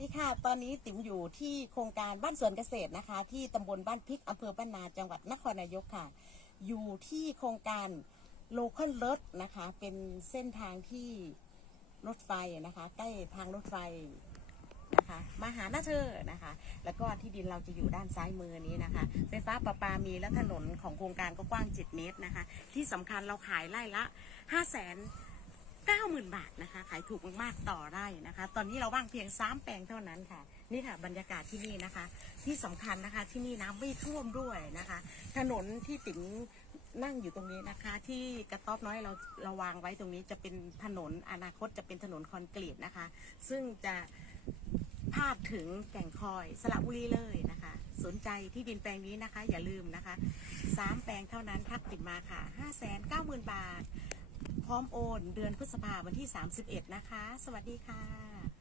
สดีค่ะ ตอนนี้ติ๋มอยู่ที่โครงการบ้านสวนเกษตรนะคะ ที่ตำบลบ้านพริกอำเภอบ้านนาจังหวัดนครนายกค่ะ อยู่ที่โครงการโลคอลรถนะคะ เป็นเส้นทางที่รถไฟนะคะ ใกล้ทางรถไฟนะคะมาหาหน้าเธอนะคะ แล้วก็ที่ดินเราจะอยู่ด้านซ้ายมือนี้นะคะ ไฟฟ้าประปามีและถนนของโครงการก็กว้าง 7 เมตรนะคะ ที่สำคัญเราขายไร่ละ 5 0 0 0 0 90,000 บาทนะคะ ขายถูกมากๆต่อไร่นะคะ ตอนนี้เราว่างเพียง3แปลงเท่านั้นค่ะ นี่ค่ะบรรยากาศที่นี่นะคะ ที่สำคัญนะคะที่นี่น้ำไม่ท่วมด้วยนะคะ ถนนที่ติ๋งนั่งอยู่ตรงนี้นะคะ ที่กระต๊อบน้อยเราเราวางไว้ตรงนี้จะเป็นถนนอนาคตจะเป็นถนนคอนกรีตนะคะ ซึ่งจะพาดถึงแก่งคอยสระบุรีเลยนะคะ สนใจที่ดินแปลงนี้นะคะ อย่าลืมนะคะสามแปลงเท่านั้นทักติดมาค่ะ5 9 0 0 0 0 บาท พร้อมโอน เดือนพฤษภาวันที่ 31 นะคะ สวัสดีค่ะ